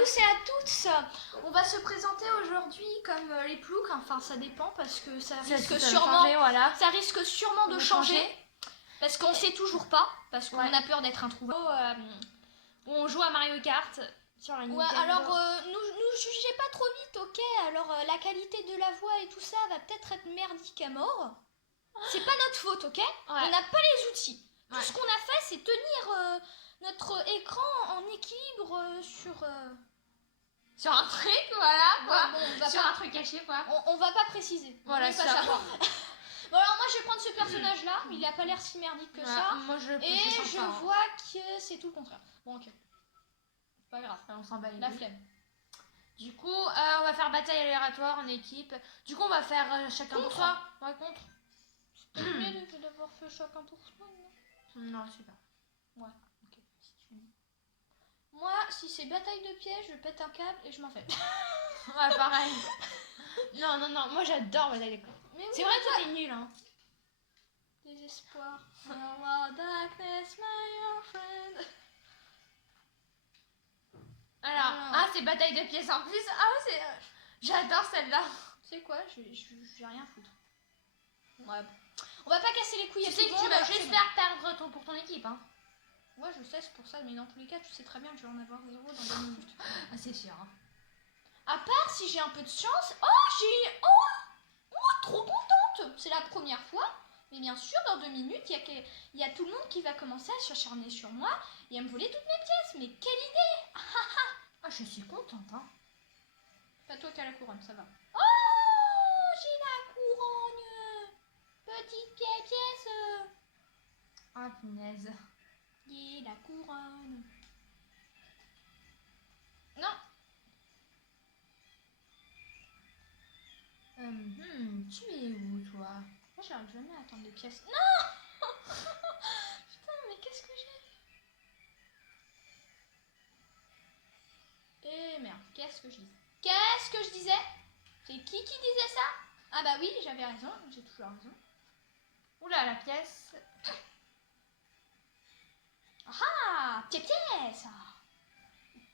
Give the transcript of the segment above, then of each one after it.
tous et à toutes. On va se présenter aujourd'hui comme les ploucs, enfin ça dépend parce que ça risque sûrement, voilà. ça risque sûrement de changer. Parce qu'on sait toujours pas, parce qu'on a peur d'être introuvable. On joue à Mario Kart sur la Nintendo. Ouais, alors nous jugez pas trop vite, ok? Alors la qualité de la voix et tout ça va peut-être être merdique à mort. C'est pas notre faute, ok? On n'a pas les outils. Tout ce qu'on a fait, c'est tenir notre écran en équilibre sur un truc, voilà, quoi. Bon, sur un truc caché, quoi. On va pas préciser. Voilà, ça. Bon, alors moi je vais prendre ce personnage-là, il a pas l'air si merdique que ça. Moi, je vois que c'est tout le contraire. Bon, ok. C'est pas grave. On s'en bat la flemme. Du coup, on va faire bataille aléatoire en équipe. Du coup, on va faire chacun pour soi. Ouais, contre. C'est mieux d'avoir fait chacun pour soi, non? Non, je sais pas. Ouais, ok. Si tu veux. Moi, si c'est bataille de pièges, je pète un câble et je m'en fais. Ouais, pareil. Non, moi j'adore bataille de pièges. C'est vrai que toi t'es nul, hein. Désespoir. Oh, darkness, my old friend. Alors, c'est bataille de pièces en plus. Ah, c'est. J'adore celle-là. Tu sais quoi, j'ai rien foutre. Ouais. On va pas casser les couilles à tout le monde. Tu vas juste faire perdre pour ton équipe, hein. Ouais, je sais, c'est pour ça, mais dans tous les cas, tu sais très bien que je vais en avoir 0 dans 2 minutes. Ah, c'est sûr. Hein. À part si j'ai un peu de chance. Trop contente. C'est la première fois. Mais bien sûr, dans 2 minutes, il y a tout le monde qui va commencer à s'acharner sur moi et à me voler toutes mes pièces. Mais quelle idée! Ah, je suis contente, hein. Pas toi qui as la couronne, ça va. Oh, j'ai la couronne. Petite pièce. Ah, punaise. Et la couronne. Non. Tu es où, toi? Moi, j'arrive jamais à attendre des pièces. Non. Putain, mais qu'est-ce que j'ai? Eh merde, qu'est-ce que je disais? Qu'est-ce que je disais? C'est qui disait ça? Ah bah oui, j'avais raison, j'ai toujours raison. Oula, la pièce. Ah, pièce.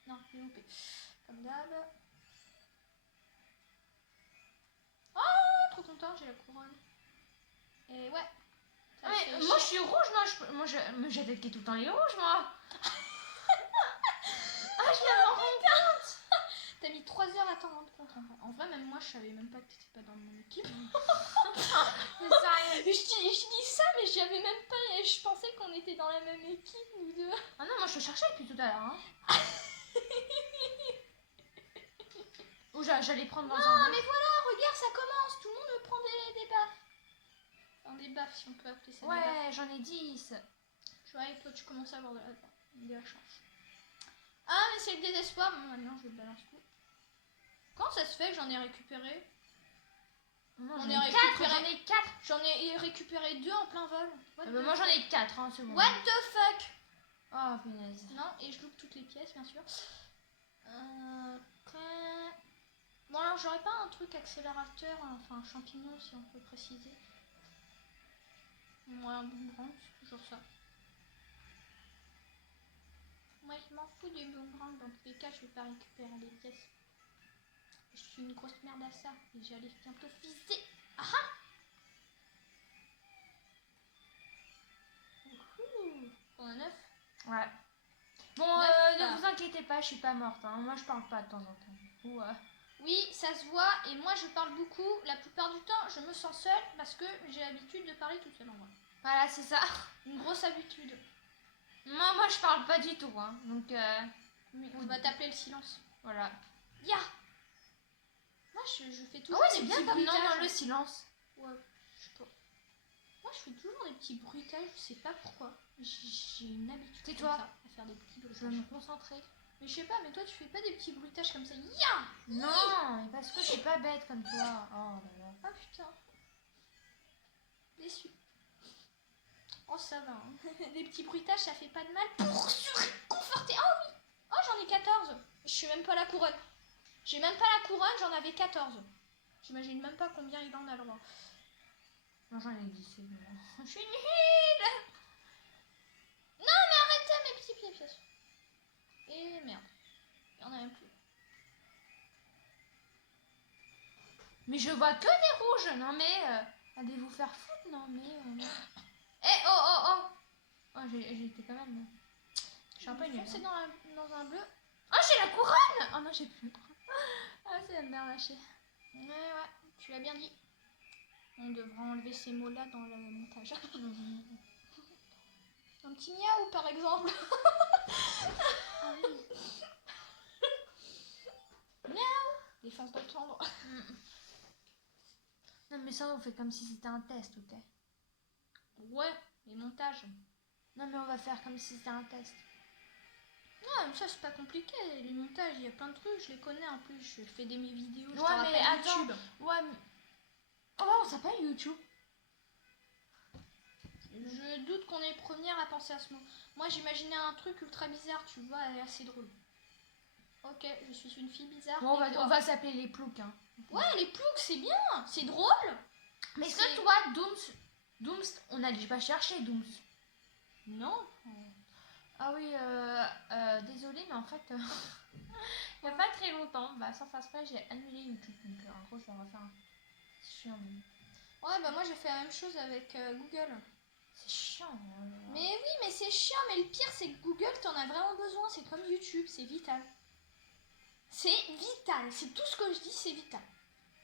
Non, j'ai loupé. Comme d'hab. Oh, trop content, j'ai la couronne. Et ouais. Moi, je suis rouge, moi, j'ai attaqué tout le temps les rouges, moi. Ah, je me rends compte. T'as mis 3 heures à t'en rendre compte. En vrai, même moi, je savais même pas que t'étais pas dans mon équipe. Je dis ça, mais j'avais même pas. Je pensais qu'on était dans la même équipe, nous deux. Ah non, moi, je te cherchais depuis tout à l'heure. Hein. Ou j'allais prendre dans Non, mais voilà, regarde, ça commence. Tout le monde me prend des baffes. Enfin, des baffes, si on peut appeler ça. Ouais, j'en ai 10. Je vois, toi, tu commences à avoir de la chance. Ah, mais c'est le désespoir. Bon, maintenant, je balance tout. Quand ça se fait que j'en ai récupéré? J'en ai 4. J'en ai récupéré 2 en plein vol. Moi, j'en ai 4, hein, c'est bon. What the fuck? Oh, punaise. Non, et je loupe toutes les pièces, bien sûr. Bon, alors, j'aurais pas un truc accélérateur, enfin, un champignon, si on peut préciser. Moi, un boomerang, c'est toujours ça. Moi, je m'en fous des boomerangs. Dans tous les cas, je vais pas récupérer les pièces. Je suis une grosse merde à ça. Et j'allais bientôt viser. Ah ah! On a 9. Ouais. Bon, ne vous inquiétez pas, je suis pas morte. Hein. Moi, je parle pas de temps en temps. Oui, ça se voit. Et moi, je parle beaucoup. La plupart du temps, je me sens seule parce que j'ai l'habitude de parler toute seule en vrai. Voilà, c'est ça. Une grosse habitude. Moi, je parle pas du tout. Hein. Donc, on va t'appeler le silence. Voilà. Ya! Moi, je fais toujours des petits bruitages. Non, le silence. Ouais, je sais pas. Moi, je fais toujours des petits bruitages. Je sais pas pourquoi. J'ai une habitude. C'est toi à faire des petits bruitages. Je vais me concentrer. Mais je sais pas, mais toi, tu fais pas des petits bruitages comme ça. Ya! Non, parce que je suis pas bête comme toi. Oh là là. Ah putain. Déçu. Oh, ça va. Hein. Des petits bruitages, ça fait pas de mal pour se réconforter. Oh oui! Oh, j'en ai 14. Je suis même pas la couronne. J'ai même pas la couronne, j'en avais 14. J'imagine même pas combien il en a le droit. Moi, j'en ai 10. Je suis nulle. Non, mais arrêtez mes petits pieds. Et merde. Il y en a même plus. Mais je vois que des rouges. Non mais allez vous faire foutre. Non mais eh oh. Oh j'ai été quand même. Je suis un peu nulle. C'est dans un bleu. Oh j'ai la couronne. Oh non j'ai plus. Ah c'est la merde lâchée. Ouais, tu l'as bien dit. On devra enlever ces mots-là dans le montage. Un petit miaou par exemple. Ah oui. Miaou. Des faces d'entendre. Non mais ça on fait comme si c'était un test, ok? Ouais, les montages. Non mais on va faire comme si c'était un test. Non, mais ça c'est pas compliqué. Les montages, il y a plein de trucs, je les connais en plus. Je fais des mes vidéos. Je Ouais mais attends. YouTube. Ouais mais... Oh on s'appelle YouTube. Je doute qu'on est première à penser à ce mot. Moi j'imaginais un truc ultra bizarre, tu vois, et assez drôle. Ok, je suis une fille bizarre. Bon, on va s'appeler les ploucs. Hein. Ouais, les ploucs, c'est bien, c'est drôle. Mais est-ce que toi, Dooms, on n'allait pas chercher Dooms? Non. Ah oui, désolé, mais en fait, il n'y a pas très longtemps, sans faire exprès, j'ai annulé YouTube. Donc en gros, ça va faire un... C'est chiant. Ouais, bah moi j'ai fait la même chose avec Google. C'est chiant. Mais oui, mais c'est chiant, mais le pire c'est que Google, t'en as vraiment besoin, c'est comme YouTube, c'est vital. C'est vital, c'est tout ce que je dis, c'est vital.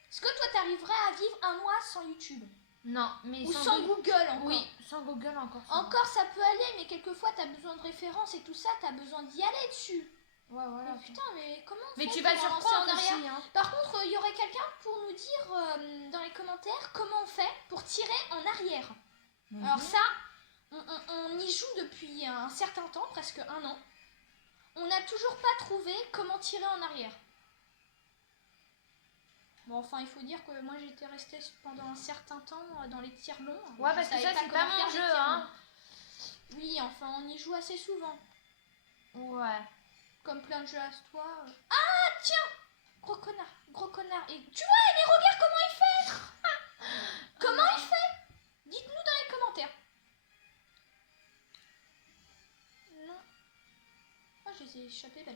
Est-ce que toi t'arriverais à vivre un mois sans YouTube? Non, mais ou sans Google encore? Oui, sans Google encore. Encore ça peut aller, mais quelquefois t'as besoin de références et tout ça, t'as besoin d'y aller dessus. Ouais, voilà. Mais putain, mais comment on mais fait tu vas pour sur avancer quoi en arrière aussi, hein? Par contre, il y aurait quelqu'un pour nous dire dans les commentaires comment on fait pour tirer en arrière. Alors ça, on y joue depuis un certain temps, presque un an. On n'a toujours pas trouvé comment tirer en arrière. Bon, enfin, il faut dire que moi j'étais restée pendant un certain temps dans les tirs longs. Ouais, parce que ça, c'est pas mon jeu, hein. Oui, enfin, on y joue assez souvent. Ouais. Comme plein de jeux à toi. Ah, tiens! Gros connard, gros connard. Et tu vois, mais regarde comment il fait! Comment il fait? Dites-nous dans les commentaires. Non. Oh, je les ai échappés.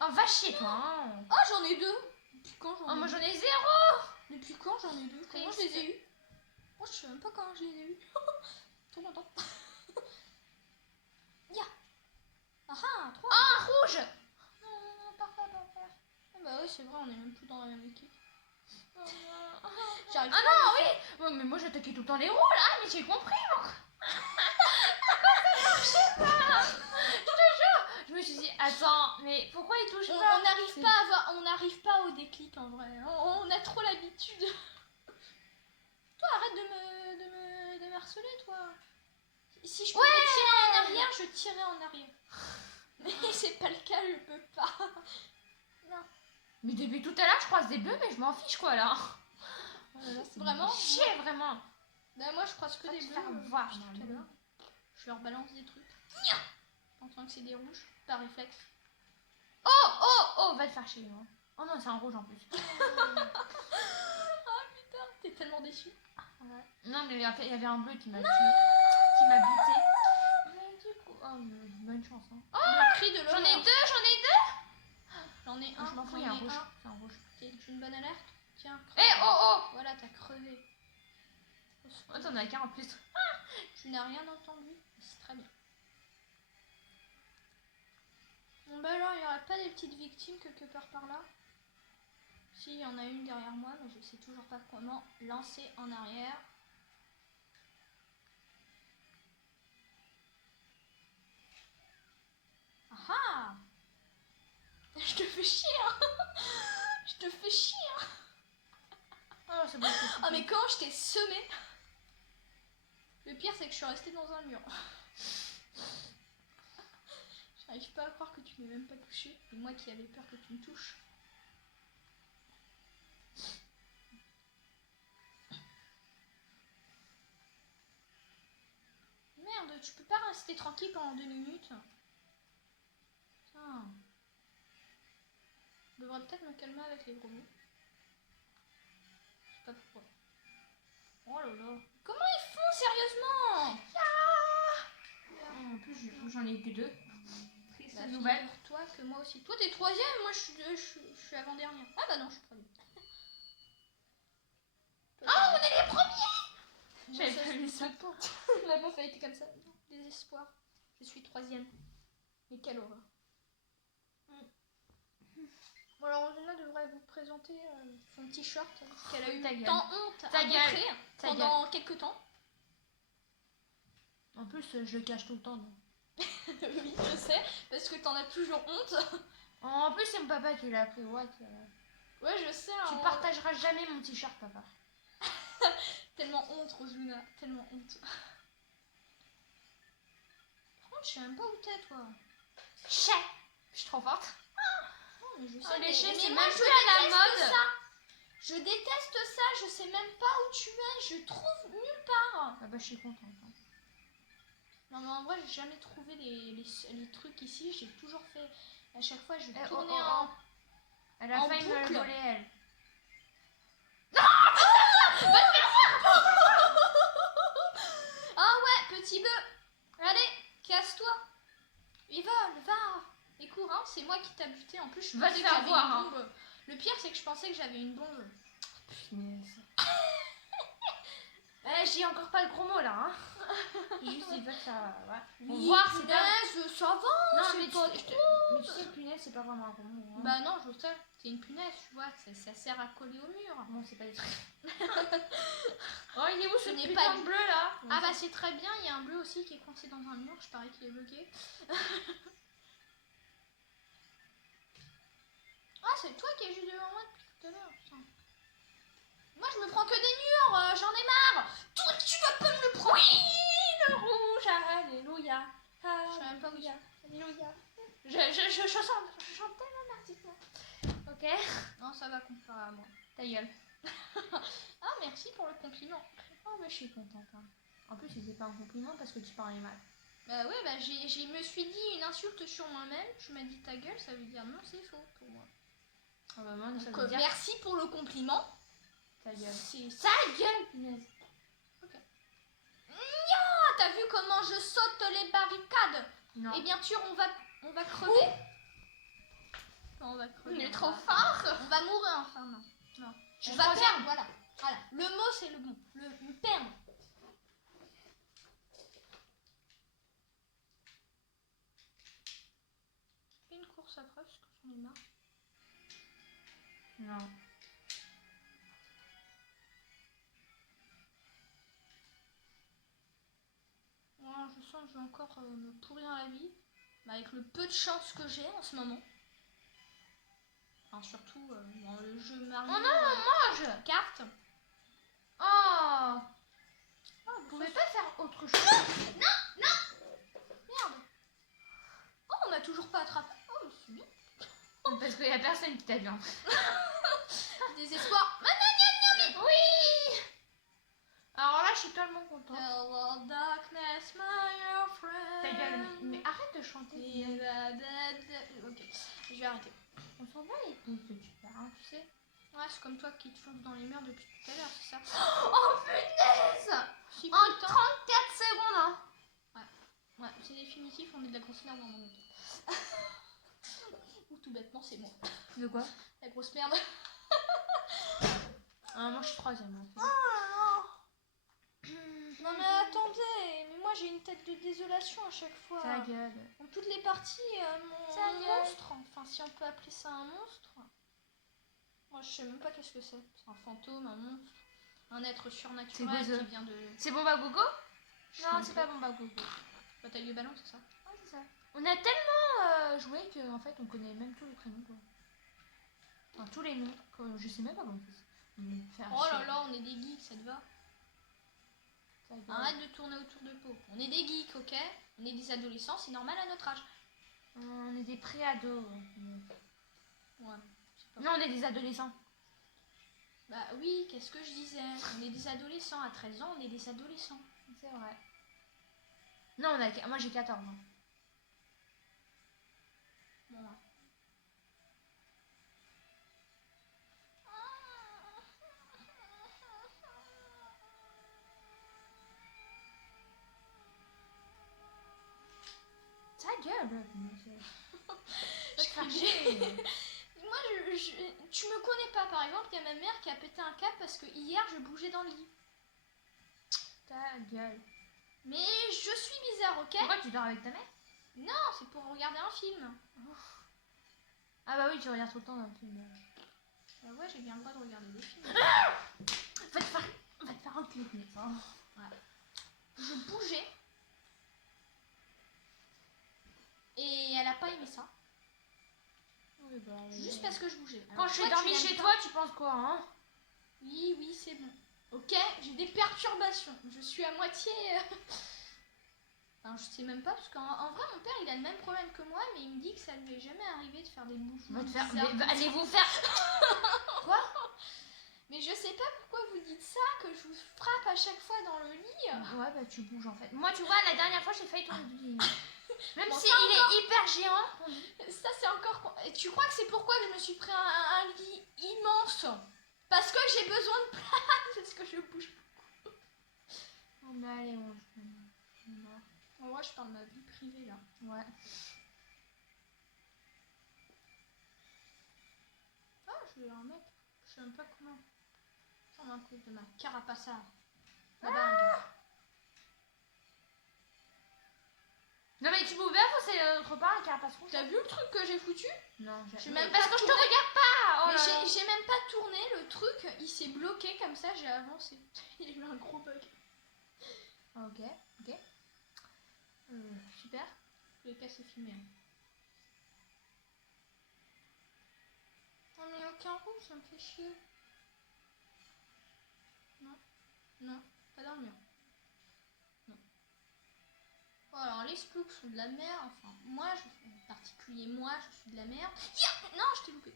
Oh, va chier, toi, hein. Oh, j'en ai deux. Depuis quand j'en ai moi deux? j'en ai 0. Depuis quand j'en ai deux? Comment je les ai eus? Moi, je sais même pas quand je les ai eus. Trop longtemps. Ah, 3. Ah, rouge. Non, parfait. Ah bah oui, c'est vrai, on est même plus dans la même équipe. Ah non, oui. Ouais, mais moi j'attaquais tout le temps les roues, là. Mais j'ai compris, moi. Ça marchait pas. Je te jure. Je me suis dit, attends, mais pourquoi il touche pas? On n'arrive pas au déclic en vrai. On a trop l'habitude. Toi, arrête de me harceler, toi. Si je pouvais tirer en arrière, je tirais en arrière. Mais c'est pas le cas, je peux pas. Non. Mais depuis tout à l'heure, je croise des bleus, mais je m'en fiche, quoi, là. Vraiment chier, vraiment. Bah, moi, je croise que des bleus. Voir, je leur balance des trucs. Pensant que c'est des rouges, par réflexe. Oh, va te faire chier. Hein. Oh non, c'est un rouge en plus. Oh putain, t'es tellement déçu. Ouais. Non, mais il y avait un bleu qui m'a tué, qui m'a buté. Mais du coup, bonne chance. Hein. Le prix de l'honneur. J'en ai deux. J'en ai un. Je m'en fous, il y a un rouge. C'est un rouge. T'es une bonne alerte? Tiens. Voilà, t'as crevé. Oh, t'en as qu'un en plus. Tu n'as rien entendu. C'est très bien. Bon bah alors, il n'y aurait pas des petites victimes quelque part par là? Si, il y en a une derrière moi, mais je sais toujours pas comment lancer en arrière. Ah! Je te fais chier, hein. Je te fais chier, hein. Oh, c'est bon. Ah mais comment je t'ai semé? Le pire c'est que je suis restée dans un mur. J'arrive pas à croire que tu m'aies même pas touché. Et moi qui avais peur que tu me touches. Merde, tu peux pas rester tranquille pendant 2 minutes. Putain. Je devrais peut-être me calmer avec les gros mots. Je sais pas pourquoi. Oh là là. Comment ils font sérieusement? En plus, j'en ai que 2. Triste nouvelle. Toi que moi aussi. Toi t'es 3ème, moi je suis avant-dernière. Ah bah non, je suis 3ème. Oh, on est les premiers! J'avais Ça, pas vu ça. La meuf a été comme ça. Désespoir. Je suis 3e. Mais quelle horreur. Bon, alors Angela devrait vous présenter son t-shirt qu'elle a eu tant honte à montrer pendant quelques temps. En plus, je le cache tout le temps. Donc. Oui, je sais, parce que t'en as toujours honte. En plus, c'est mon papa qui l'a pris. What Ouais, je sais. Tu partageras jamais mon t-shirt, papa. Tellement honte, Rosuna. Tellement honte. Par contre, je sais même pas où t'es, toi. Chais. Je suis trop forte. Non, mais je sais. Les chais, c'est moi, même je plus à la déteste mode. ça. Je déteste ça. Je sais même pas où tu es. Je trouve nulle part. Ah bah, je suis contente. Hein. Non, mais en vrai, j'ai jamais trouvé les trucs ici. J'ai toujours fait. À chaque fois, je tournais en. Elle a failli me le boucle. voler, elle. Ah ouais, petit bleu. Allez, casse-toi. Et vole, va. Et cours, hein. C'est moi qui t'ai buté. En plus, je Va pensais te que faire j'avais voir, une bombe. Le pire, c'est que je pensais que j'avais une bombe. Punaise. J'ai encore pas le gros mot là. Hein. Juste, il veut que ça. Ouais. Oui, voir, c'est punaise, ça va. Non, c'est mais pas tu sais, punaise, c'est pas vraiment un gros mot. Hein. Bah non, je sais. C'est une punaise, tu vois. Ça sert à coller au mur. Bon, c'est pas des trucs. Oh, il est où ce n'est putain pas de bleu là? Ah bah c'est très bien. Il y a un bleu aussi qui est coincé dans un mur. Je parie qu'il est bloqué. Ah, c'est toi qui es juste devant moi depuis tout à l'heure. Putain. Moi, je me prends que des murs. J'en ai marre. Toi, tu vas pas me le prendre. Oui, le rouge, alléluia. Je sais même pas où Alléluia. Alléluia. Je chante tellement l'article. Ok. Non, ça va comparer à moi. Ta gueule. Ah, merci pour le compliment. Oh, mais je suis contente. Hein. En plus, c'était pas un compliment parce que tu parlais mal. Bah ouais, bah je me suis dit une insulte sur moi-même. Tu m'as dit ta gueule, ça veut dire non, c'est faux pour moi. Ah bah, moi, ça Donc, veut dire merci pour le compliment. ta gueule. C'est Ta gueule, punaise. Ok. Ah, t'as vu comment je saute les barricades? Non. Et bien sûr, on va crever. Non, on va crever. Il est trop fort. On va mourir enfin, non. Non. Je On va troisième. perdre, voilà. Voilà. Le mot, c'est le bon. Le perdre. Fais une course après, parce que j'en ai marre. Non. Moi, je sens que je vais encore me pourrir la vie. Mais avec le peu de chance que j'ai en ce moment. Enfin, surtout dans le jeu Mario. Oh non, mange. Carte. Oh. Ah, Vous pouvez pas faire autre chose? Merde. Oh, on m'a toujours pas attrapé. Oh, c'est bien. Parce qu'il y a personne qui t'a vu. Désespoir. Oui. Alors là, je suis tellement contente. Hello, darkness, my friend. Ta gueule, mais arrête de chanter. Ok, je vais arrêter. On s'en va les couilles que tu parles, tu sais. Ouais, c'est comme toi qui te fonce dans les murs depuis tout à l'heure, c'est ça? Oh punaise. Si, En putain. 34 secondes, hein. Ouais, c'est définitif, on est de la grosse merde dans mon auto. Ou tout bêtement, c'est moi. De quoi? La grosse merde. Moi, je suis troisième. En fait. Non mais attendez, mais moi j'ai une tête de désolation à chaque fois. Ta gueule. Dans toutes les parties, Ta mon gueule. monstre, enfin si on peut appeler ça un monstre. Moi je sais même pas qu'est-ce que c'est. C'est un fantôme, un monstre, un être surnaturel C'est qui vient de... C'est Bomba Gogo? Non, c'est pas Bomba Gogo. Bataille de ballon, c'est ça? Ouais, c'est ça. On a tellement joué qu'en fait, on connaît même tous les prénoms. Quoi. Enfin, tous les noms. Je sais même pas comment faire. Oh là là, on est des geeks, ça te va? Ta gueule. Arrête de tourner autour de peau. On est des geeks, ok? On est des adolescents, c'est normal à notre âge. On est des pré-ados. Ouais. Non, on est des adolescents. Bah oui, qu'est-ce que je disais? On est des adolescents. À 13 ans, on est des adolescents. C'est vrai. Non, moi j'ai 14 ans. Bon, ouais. Ta gueule. Je Cracher. Moi, Tu me connais pas, par exemple, il y a ma mère qui a pété un câble parce que hier je bougeais dans le lit. Ta gueule. Mais je suis bizarre, ok? Pourquoi tu dors avec ta mère? Non, c'est pour regarder un film. Ah bah oui, tu regardes tout le temps un film. Ouais, j'ai bien le droit de regarder des films. Va te faire un clip, mais ça. Voilà. Je bougeais. Et elle a pas aimé ça. Oui, bah, Juste parce que je bougeais. Quand Alors, je suis dormie chez toi, tu penses quoi, hein? Oui, c'est bon. Ok, j'ai des perturbations. Je suis à moitié... Enfin, je sais même pas, parce qu'en vrai, mon père, il a le même problème que moi, mais il me dit que ça lui est jamais arrivé de faire des mouvements bizarres. Allez vous faire... Quoi? Mais je sais pas pourquoi vous dites ça, que je vous frappe à chaque fois dans le lit. Ouais, bah tu bouges en fait. Moi, tu vois, la dernière fois, j'ai failli tomber du lit. Même bon, si il est hyper géant. Ça, c'est encore... Et tu crois que c'est pourquoi que je me suis pris un lit immense? Parce que j'ai besoin de place, parce que je bouge beaucoup. Oh, bah allez, on... Moi, je parle de ma vie privée, là. Ouais. Ah, je vais en mettre. Je sais même pas comment. J'en ai un coup de ma carapace. La bague. Non mais tu m'as ouvert, c'est autre part, la carapace rouge. T'as vu le truc que j'ai foutu? Non, j'ai même parce pas que je te tourné. regarde pas. Oh Mais j'ai même pas tourné, le truc, il s'est bloqué comme ça, j'ai avancé. Il y a eu un gros bug. Ok. Super. Je l'ai cassé filmé. Oh mais aucun rouge, ça me fait chier. Non, pas dans le mur. Non. Oh, alors les splouks sont de la merde, enfin moi, en particulier moi, je suis de la merde. Yeah, non, je t'ai loupé.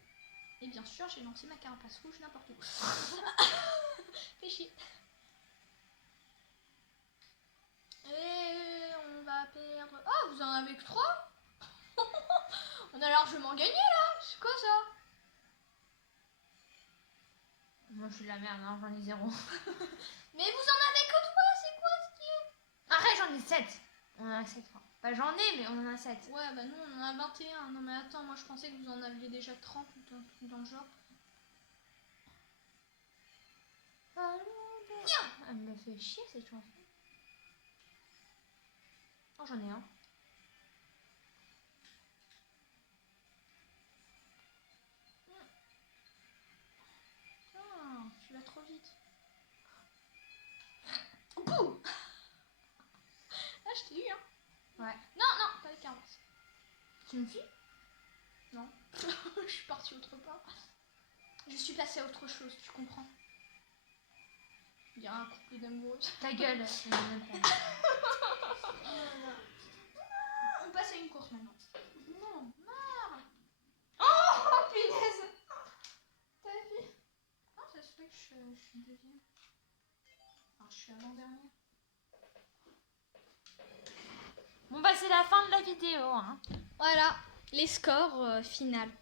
Et bien sûr, j'ai lancé ma carapace rouge n'importe où. Fais chier. Et on va perdre... Oh, vous en avez que 3. On a largement gagné là. C'est quoi ça? Moi je suis de la merde, hein, j'en ai 0. Mais vous en avez que 3, c'est quoi ce truc? Arrête, j'en ai 7. On en a 7 quoi. Bah j'en ai, mais on en a 7. Ouais, bah nous on en a 21. Non mais attends, moi je pensais que vous en aviez déjà 30 ou un truc dans le genre. Elle me fait chier cette chanson. Oh, j'en ai un. Putain, tu vas trop vite. Boum. Ah, je t'ai eu, hein. Ouais. Non, pas les carrosses. Tu me fies? Non. Je suis partie autre part. Je suis passée à autre chose, tu comprends? Il y a un couple d'amoureuses. Ta gueule. On passe à une course maintenant. Non, marre. Oh, punaise. T'as vu? Ah, ça se fait que je suis deuxième. Enfin, je suis avant-dernière. Bon bah c'est la fin de la vidéo, hein. Voilà, les scores finales.